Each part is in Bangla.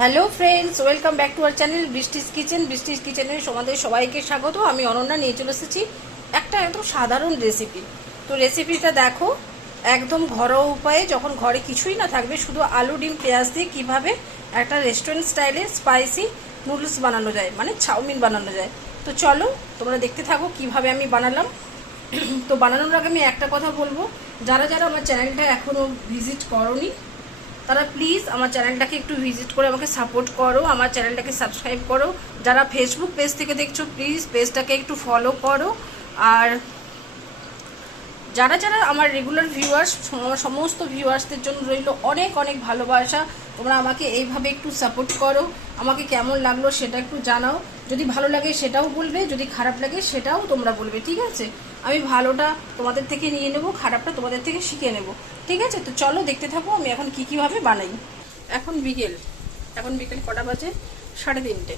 Hello friends, welcome back to our channel Brishti's kitchen. Brishti's কিচেনে তোমাদের সবাইকে স্বাগত। আমি অনন্যা নিয়ে চলে এসেছি একটা একদম সাধারণ রেসিপি তো রেসিপিটা দেখো, একদম ঘরোয়া উপায়ে যখন ঘরে কিছুই না থাকবে, শুধু আলু, ডিম, পেঁয়াজ দিয়ে কীভাবে একটা রেস্টুরেন্ট স্টাইলে স্পাইসি নুডলস বানানো যায় মানে চাউমিন বানানো যায়। তো চলো, তোমরা দেখতে থাকো কীভাবে আমি বানালাম। তো বানানোর আগে আমি একটা কথা বলব। যারা যারা আমার চ্যানেলটা এখনও ভিজিট করনি তারা প্লিজ আমার চ্যানেলটাকে একটু ভিজিট করে আমাকে সাপোর্ট করো, আমার চ্যানেলটাকে সাবস্ক্রাইব করো। যারা ফেসবুক পেজ থেকে দেখছ প্লিজ পেজটাকে একটু ফলো করো। আর যারা যারা আমার রেগুলার ভিউয়ার্স সমস্ত ভিউয়ার্সদের জন্য রইল অনেক অনেক ভালোবাসা, তোমরা আমাকে এইভাবে একটু সাপোর্ট করো। আমাকে কেমন লাগল সেটা একটু জানাও। যদি ভালো লাগে সেটাও বলবে, যদি খারাপ লাগে সেটাও তোমরা বলবে, ঠিক আছে? আমি ভালোটা তোমাদের থেকে নিয়ে নেব, খারাপটা তোমাদের থেকে শিখে নেব, ঠিক আছে? তো চলো দেখতে থাকো, আমি এখন কী কীভাবে বানাই। এখন বিকেল এখন বিকেল কটা বাজে? সাড়ে তিনটে।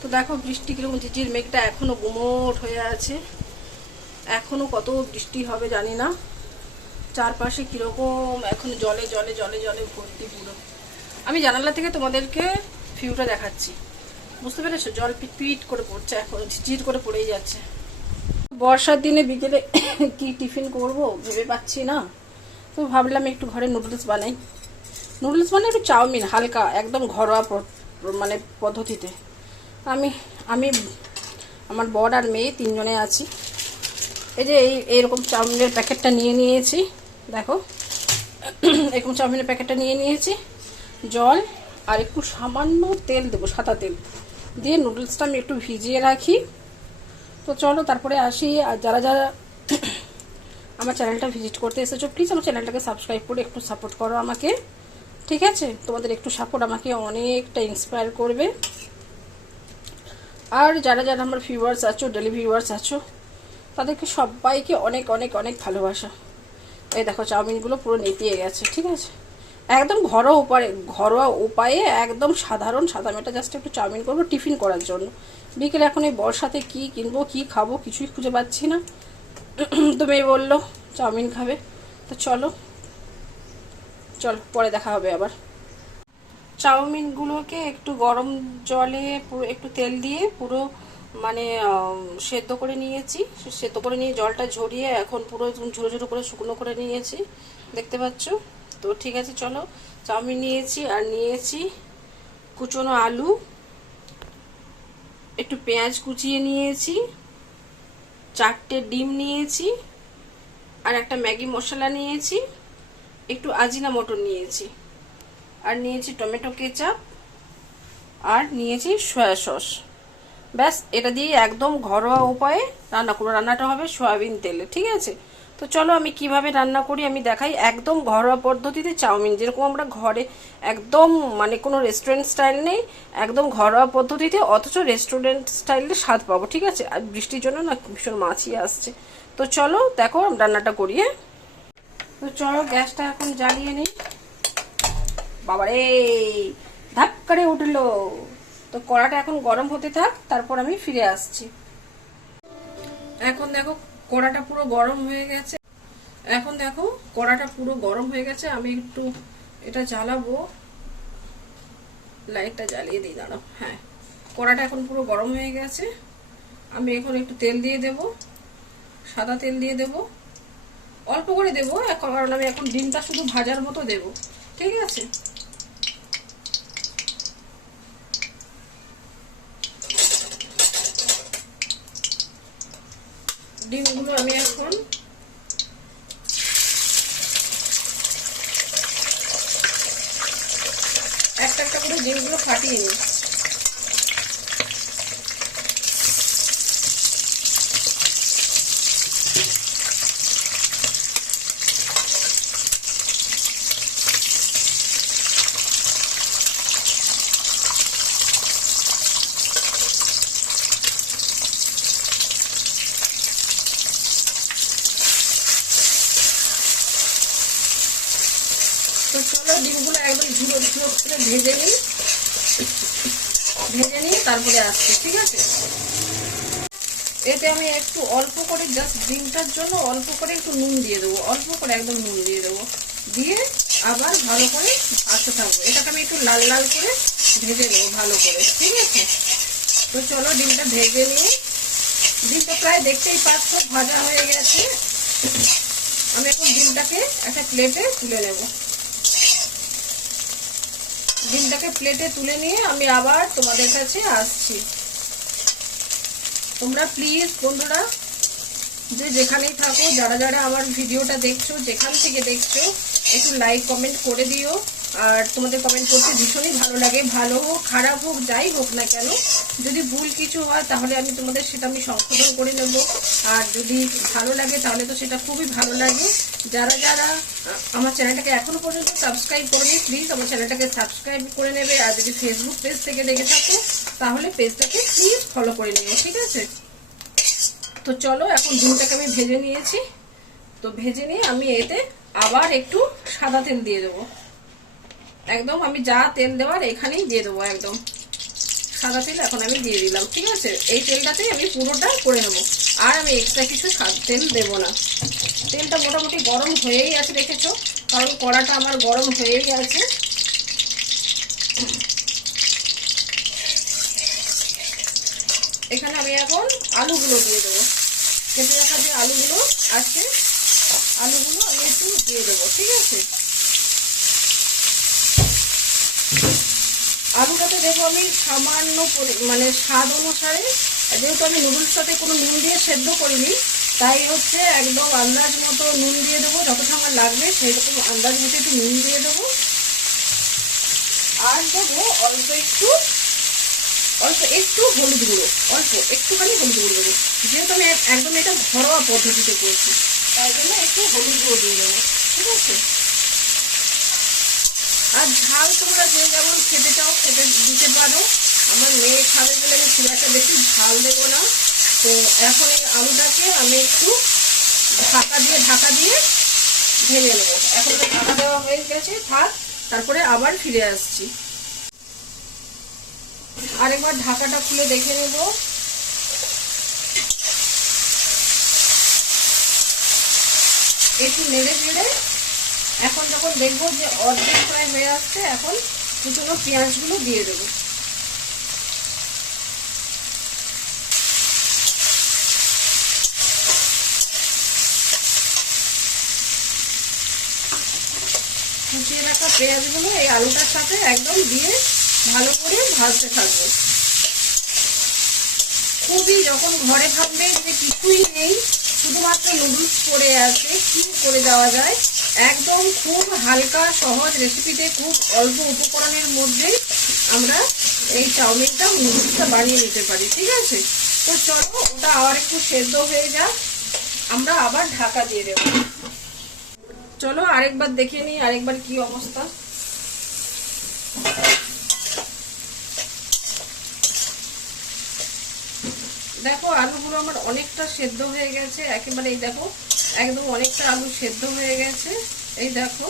তো দেখো বৃষ্টি কীরকম ঝিঝির মেঘটা এখনও গুমোট হয়ে আছে। এখনও কত বৃষ্টি হবে জানি না। চারপাশে কীরকম এখন জলে জলে জলে জলে ভর্তি পুরো। আমি জানালা থেকে তোমাদেরকে ভিউটা দেখাচ্ছি। বুঝতে পেরেছ? জল পিট করে পড়ছে এখন ঝিঝির করে পড়েই যাচ্ছে। বর্ষার দিনে বিকেলে কি টিফিন করব ভেবে পাচ্ছি না। তো ভাবলাম একটু ঘরে নুডলস বানাই। নুডলস মানে একটু চাউমিন, হালকা, একদম ঘরোয়া মানে পদ্ধতিতে। আমি আমি, আমার বর আর মেয়ে তিনজনে আছি। এই যে এই, এইরকম চাউমিনের প্যাকেটটা নিয়ে নিয়েছি। দেখো, এরকম চাউমিনের প্যাকেটটা নিয়ে নিয়েছি। জল আর একটু সামান্য তেল দেবো, সাদা তেল। দিয়ে নুডলসটা আমি একটু ভিজিয়ে রাখি। তো চলো তারপরে আসি। আর যারা যারা আমার চ্যানেলটা ভিজিট করতে এসেছ প্লিজ আমার চ্যানেলটাকে সাবস্ক্রাইব করে একটু সাপোর্ট করো আমাকে। ঠিক আছে? তোমাদের একটু সাপোর্ট আমাকে অনেকটা ইন্সপায়ার করবে। আর যারা যারা আমার ভিউয়ার্স আছো ডেলি ভিউয়ার্স আছো, তাদেরকে সবাইকে অনেক অনেক অনেক ভালোবাসা। এই দেখো, চাউমিনগুলো পুরো নেতিয়ে গেছে, ঠিক আছে? একদম ঘরোয়া উপায়ে ঘরোয়া উপায়ে একদম সাধারণ সাদা মেটা জাস্ট একটু চাউমিন করব, টিফিন করার জন্য। বিকেলে এখন এই বর্ষাতে কি কিনবো, কি খাব কিছুই খুঁজে পাচ্ছি না। তো মেয়ে বলল, চাউমিন খাবে। তো চলো, চল, পরে দেখা হবে আবার। চাউমিনগুলোকে একটু গরম জলে পুরো, একটু তেল দিয়ে পুরো মানে সেদ্ধ করে নিয়েছি। সেদ্ধ করে নিয়ে জলটা ঝরিয়ে এখন পুরো ঝুড়ো ঝুড়ো করে শুকনো করে নিয়েছি। দেখতে পাচ্ছ? তো ঠিক আছে, চলো। চাউমিন নিয়েছি আর নিয়েছি কুচনো আলু, একটু পেঁয়াজ কুচিয়ে নিয়েছি, চারটে ডিম নিয়েছি আর একটা ম্যাগি মশলা নিয়েছি, একটু আজিনা মটর নিয়েছি। আর নিয়েছি টমেটো কেচাপ আর নিয়েছি সয়া সস। ব্যাস, এটা দিয়ে একদম ঘরোয়া উপায়ে রান্না করব। রান্নাটা হবে সয়াবিন তেলে, ঠিক আছে? তো চলো আমি কীভাবে রান্না করি আমি দেখাই। একদম ঘরোয়া পদ্ধতিতে চাউমিন, যেরকম আমরা ঘরে একদম মানে কোনো রেস্টুরেন্ট স্টাইল নেই, একদম ঘরোয়া পদ্ধতিতে, অথচ রেস্টুরেন্ট স্টাইলে স্বাদ পাবো, ঠিক আছে? আর বৃষ্টির জন্য না ভীষণ মাছি আসছে। তো চলো দেখো রান্নাটা করি হ্যাঁ? তো চলো গ্যাসটা এখন জ্বালিয়ে নিই। বাবারে, ধাপ করে উঠল। তো কড়াটা এখন গরম হতে থাক, তারপর আমি ফিরে আসছি। এখন দেখো কড়াটা পুরো গরম হয়ে গেছে। এখন দেখো, কড়াটা পুরো গরম হয়ে গেছে, আমি একটু এটা জ্বালাবো। লাইটটা জ্বালিয়ে দিই, দাঁড়াও। হ্যাঁ কড়াটা এখন পুরো গরম হয়ে গেছে। আমি এখন একটু তেল দিয়ে দেব, সাদা তেল দিয়ে দেব। অল্প করে দেবো, কারণ আমি এখন ডিমটা শুধু ভাজার মতো দেব। ঠিক আছে? ডিমগুলো আমি এখন একটা একটা করে ডিমগুলো ফাটিয়ে নিই তো চলো ডিমগুলো একদম ঝুড়ো ঝুড়ো করে ভেজে নিই। ভেজে নিই তারপরে আসছি, ঠিক আছে? এতে আমি একটু অল্প করে জাস্ট ডিমটার জন্য অল্প করে একটু নুন দিয়ে দেবো, অল্প করে একদম নুন দিয়ে দেবো। দিয়ে আবার ভালো করে ভাজতে থাকব। এটাকে আমি একটু লাল লাল করে ভেজে নেব ভালো করে, ঠিক আছে? তো চলো ডিমটা ভেজে নিই। ডিমটা প্রায় দেখতেই পাচ্ছ ভাজা হয়ে গেছে। আমি এখন ডিমটাকে একটা প্লেটে তুলে নেব। ডিমটাকে প্লেটে তুলে নিয়ে আমি আবার তোমাদের কাছে আসছি। তোমরা প্লিজ বন্ধুরা, যে যেখানেই থাকো, যারা যারা আমার ভিডিওটা দেখছ, যেখান থেকে দেখছ, একটু লাইক কমেন্ট করে দিও। আর তোমাদের কমেন্ট করতে ভীষণই ভালো লাগে। ভালো হোক, খারাপ হোক, যাই হোক না কেন, যদি ভুল কিছু হয়, তাহলে আমি তোমাদের সেটা আমি সংশোধন করে নেব। আর যদি ভালো লাগে, তাহলে তো সেটা খুবই ভালো লাগে। যারা যারা আমার চ্যানেলটাকে এখনও পর্যন্ত সাবস্ক্রাইব করেনি প্লিজ আমার চ্যানেলটাকে সাবস্ক্রাইব করে নেবে। আর যদি ফেসবুক পেজ থেকে দেখে থাকো, তাহলে পেজটাকে প্লিজ ফলো করে নিও, ঠিক আছে? তো চলো, এখন ডিমটাকে আমি ভেজে নিয়েছি। তো ভেজে নিয়ে আমি এতে আবার একটু সাদা তেল দিয়ে দেবো। একদম আমি যা তেল দেওয়ার এখানেই দিয়ে দেবো একদম। সাদা তেল এখন আমি দিয়ে দিলাম, ঠিক আছে? এই তেলটাতেই আমি পুরোটা করে নেব। আর আমি এক্সট্রা কিছু তেল দেব না। তেলটা মোটামুটি গরম হয়েই আছে, দেখেছ? কারণ কড়াটা আমার গরম হয়েই আছে। এখানে আমি এখন আলুগুলো দিয়ে দেবো। কেটে রাখা যে আলুগুলো আছে, আলুগুলো আমি একটু দিয়ে দেবো, ঠিক আছে? আলুটাতে দেবো আমি সামান্য মানে স্বাদ অনুসারে, যেহেতু আমি নুডলস সাথে কোনো নুন দিয়ে সেদ্ধ করিনি, তাই হচ্ছে একদম আন্দাজ মতো নুন দিয়ে দেবো, যতটা আমার লাগবে সেই রকম আন্দাজ মতো একটু নুন দিয়ে দেবো। আর দেবো অল্প একটু অল্প একটু হলুদ গুঁড়ো, অল্প একটুখানি হলুদ গুঁড়ো দেবো। যেহেতু আমি একদম এটা ঘরোয়া পদ্ধতিতে করছি, তাই জন্য একটু হলুদ গুঁড়ো দিয়ে দেবো, ঠিক আছে? আর ঝাল তোমরা যে যেমন খেতে চাও, খেতে দিতে পারো। আমার মেয়ে খাবে বলে আমি খুব একটা বেশি ঝাল দেবো না। তো এখন এই আলুটাকে আমি একটু ঢাকা দিয়ে ঢাকা দিয়ে ভেজে নেব। এখন ঢাকা দেওয়া হয়ে গেছে, থাক, তারপরে আবার ফিরে আসছি। আরেকবার ঢাকাটা খুলে দেখে নেব। একটু নেড়ে চেড়ে এখন যখন দেখব যে অর্ধেক প্রায় হয়ে আসছে, এখন কুচনো পেঁয়াজগুলো দিয়ে দেবো। কুচিয়ে রাখা পেঁয়াজগুলো এই আলুটার সাথে একদম দিয়ে ভালো করে ভাজতে থাকবে। খুবই যখন ঘরে ভাববে যে কিছুই নেই, শুধুমাত্র নুডলস পড়ে আছে, কি করে দেওয়া যায়? একদম খুব হালকা, সহজ রেসিপিতে খুব অল্প উপকরণের মধ্যে আমরা এই চাউমিনটা নুডলসটা বানিয়ে নিতে পারি, ঠিক আছে? তো চলো, ওটা আবার একটু সেদ্ধ হয়ে যাক। আমরা আবার ঢাকা দিয়ে দেব। চলো, আরেকবার দেখে নিই, আরেকবার কি অবস্থা। দেখো, আলুগুলো আমার অনেকটা সেদ্ধ হয়ে গেছে। একেবারে এই দেখো একদম অনেকটা আলু সেদ্ধ হয়ে গেছে। এই দেখো।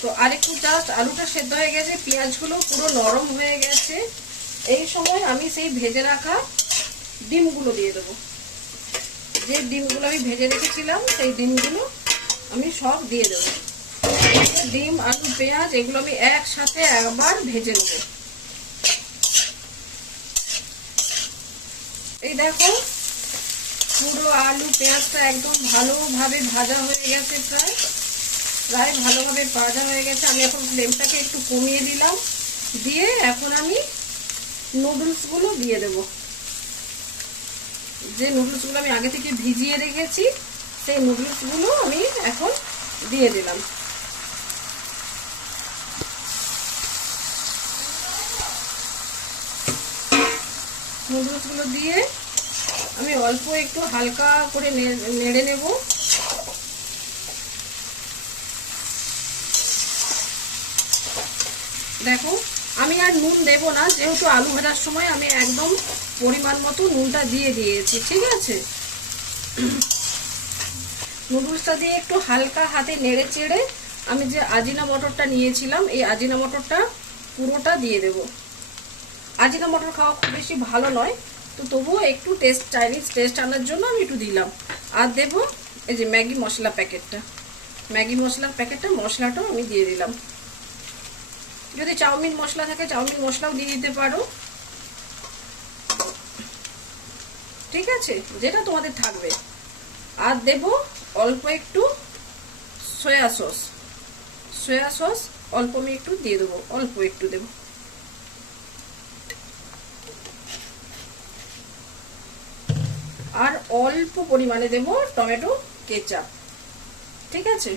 তো আরেকটু জাস্ট আলুটা সেদ্ধ হয়ে গেছে, পেঁয়াজগুলো পুরো নরম হয়ে গেছে। এই সময় আমি সেই ভেজে রাখা ডিমগুলো দিয়ে দেবো। যে ডিমগুলো আমি ভেজে রেখেছিলাম, সেই ডিমগুলো আমি সব দিয়ে দেবো। ডিম, আলু, পেঁয়াজ, এগুলো আমি একসাথে একবার ভেজে নেব। এই দেখো পুরো আলু, পেঁয়াজটা একদম ভালোভাবে ভাজা হয়ে গেছে প্রায়। প্রায় ভালোভাবে ভাজা হয়ে গেছে। আমি এখন ফ্লেমটাকে একটু কমিয়ে দিলাম। দিয়ে এখন আমি নুডলসগুলো দিয়ে দেব। যে নুডলসগুলো আমি আগে থেকে ভিজিয়ে রেখেছি, সেই নুডলসগুলো আমি এখন দিয়ে দিলাম। নুডলসগুলো দিয়ে আমি অল্প একটু হালকা করে নেড়ে নেব। দেখো, আমি আর নুন দেব না, যেহেতু আলু ভাজার সময় আমি একদম পরিমাণ মতো নুনটা দিয়ে দিয়েছি, ঠিক আছে? নুডলসটা দিয়ে একটু হালকা হাতে নেড়ে চেড়ে আমি যে আজিনা মটরটা নিয়েছিলাম, এই আজিনা মটরটা পুরোটা দিয়ে দেবো। আজিনা মটর খাওয়া খুব বেশি ভালো নয় তো তবুও একটু টেস্ট চাইনিজ টেস্ট আনার জন্য আমি একটু দিলাম। আর দেব এই যে ম্যাগি মশলা প্যাকেটটা। ম্যাগি মশলার প্যাকেটটা, মশলাটাও আমি দিয়ে দিলাম। যদি চাউমিন মশলা থাকে, চাউমিন মশলাও দিয়ে দিতে পারো। ঠিক আছে? যেটা তোমাদের থাকবে। আর দেব অল্প একটু সয়া সস সয়া সস অল্প আমি একটু দিয়ে দেবো, অল্প একটু দেবো আর অল্প পরিমাণে দেব টমেটো, কেচাপ। ঠিক আছে?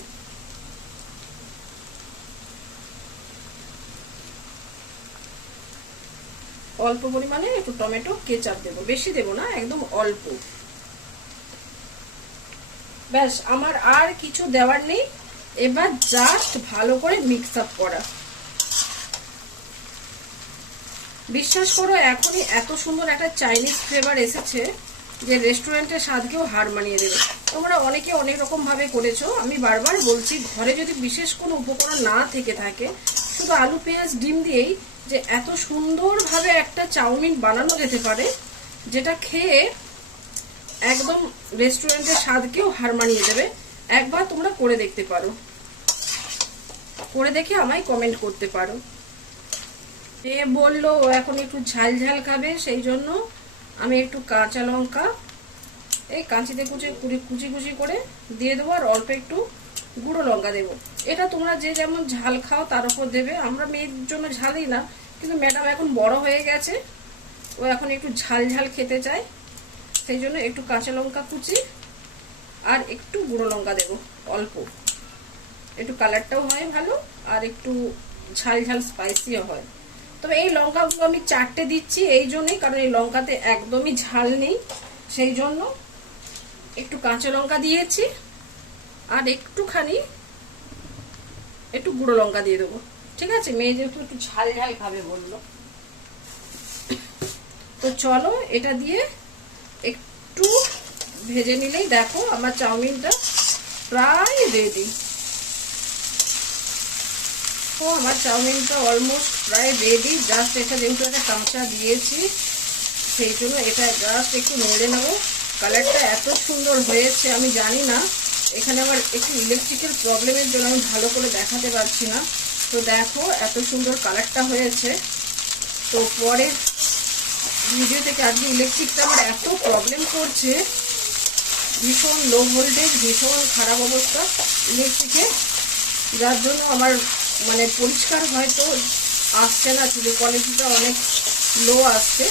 অল্প পরিমাণে একটু টমেটো, কেচাপ দেবো। বেশি দেবো না, একদম অল্প। ব্যাস, আমার আর কিছু দেওয়ার নেই। এবার জাস্ট ভালো করে মিক্স আপ করা। বিশ্বাস করো, এখনই এত সুন্দর একটা চাইনিজ ফ্লেভার এসেছে। যে রেস্টুরেন্টের স্বাদকেও হার মানিয়ে দেবে। তোমরা অনেকে অনেক রকম ভাবে করেছ। আমি বারবার বলছি, ঘরে যদি বিশেষ কোনো উপকরণ না থেকে থাকে, শুধু আলু, পেঁয়াজ, ডিম দিয়েই যে এত সুন্দরভাবে একটা চাউমিন বানানো যেতে পারে, যেটা খেয়ে একদম রেস্টুরেন্টের স্বাদকেও হার মানিয়ে দেবে, একবার তোমরা করে দেখতে পারো। করে দেখে আমায় কমেন্ট করতে পারো। এ বলল, ও এখন একটু ঝাল ঝাল খাবে, সেই জন্য আমি একটু কাঁচা লঙ্কা, এই কাঁচিতে কুচি কুচি কুচি করে দিয়ে দেবো আর অল্প একটু গুঁড়ো লঙ্কা দেবো। এটা তোমরা যে যেমন ঝাল খাও তার উপর দেবে। আমরা মেয়ের জন্য ঝালই না, কিন্তু ম্যাডাম এখন বড় হয়ে গেছে, ও এখন একটু ঝাল ঝাল খেতে চায়। সেই জন্য একটু কাঁচা লঙ্কা কুচি আর একটু গুঁড়ো লঙ্কা দেবো, অল্প। একটু কালারটাও হয় ভালো আর একটু ঝাল ঝাল স্পাইসিও হয়। তবে এই লঙ্কাগুলো আমি চারটে দিচ্ছি এই জন্যই, কারণ এই লঙ্কাতে একদমই ঝাল নেই। সেই জন্য একটু কাঁচা লঙ্কা দিয়েছি, আর একটুখানি একটু গুঁড়ো লঙ্কা দিয়ে দেবো। ঠিক আছে? মেয়ে যেহেতু একটু ঝাল ঝাল খাবে বলল। তো চলো, এটা দিয়ে একটু ভেজে নিলেই দেখো আমার চাউমিনটা প্রায় রেডি ও আমার চাউমিনটা অলমোস্ট প্রায় রেডি জাস্ট এটা যেহেতু একটা কাঁচা দিয়েছি, সেই জন্য এটা জাস্ট একটু নেড়ে নেব। কালারটা এত সুন্দর হয়েছে, আমি জানি না। এখানে আমার একটু ইলেকট্রিক্যাল প্রবলেমের জন্য আমি ভালো করে দেখাতে পারছি না। তো দেখো, এত সুন্দর কালারটা হয়েছে। তো পরে ভিডিও থেকে আজকে ইলেকট্রিকটা আমার এত প্রবলেম করছে। ভীষণ লো ভোল্টেজ ভীষণ খারাপ অবস্থা ইলেকট্রিকে যার জন্য আমার মানে পরিষ্কার হয়তো আসছে না, চুলের কোয়ালিটিটা অনেক লো আসছে।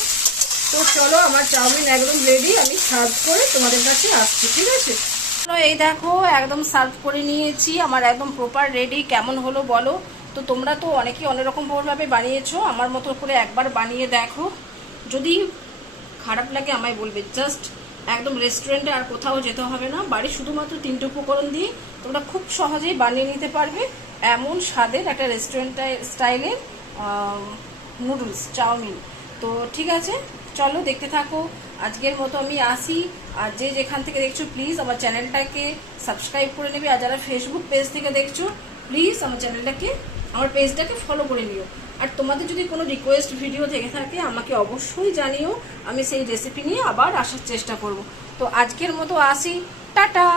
তো চলো, আমার চাউমিন একদম রেডি আমি সার্ভ করে তোমাদের কাছে আসছি, ঠিক আছে? এই দেখো, একদম সার্ভ করে নিয়েছি, আমার একদম প্রপার রেডি কেমন হলো বলো? তো তোমরা তো অনেকেই অনেক রকমভাবে বানিয়েছো, আমার মতো করে একবার বানিয়ে দেখো। যদি খারাপ লাগে, আমায় বলবে জাস্ট একদম রেস্টুরেন্টে আর কোথাও যেতে হবে না। বাড়ি শুধুমাত্র তিনটে উপকরণ দিয়ে তোমরা খুব সহজেই বানিয়ে নিতে পারবে। এমন স্বাদের একটা রেস্টুরেন্ট স্টাইলের নুডলস চাউমিন। তো ঠিক আছে, চলো দেখতে থাকো। আজকের মতো আমি আসি। আর যে যেখান থেকে দেখছ প্লিজ আমার চ্যানেলটাকে সাবস্ক্রাইব করে নেবে। আর যারা ফেসবুক পেজ থেকে দেখছ প্লিজ আমার চ্যানেলটাকে আমার পেজটাকে ফলো করে নিও। আর তোমাদের যদি কোনো রিকোয়েস্ট ভিডিও থেকে থাকে, আমাকে অবশ্যই জানিও। আমি সেই রেসিপি নিয়ে আবার আসার চেষ্টা করব। তো আজকের মতো আসি। টাটা!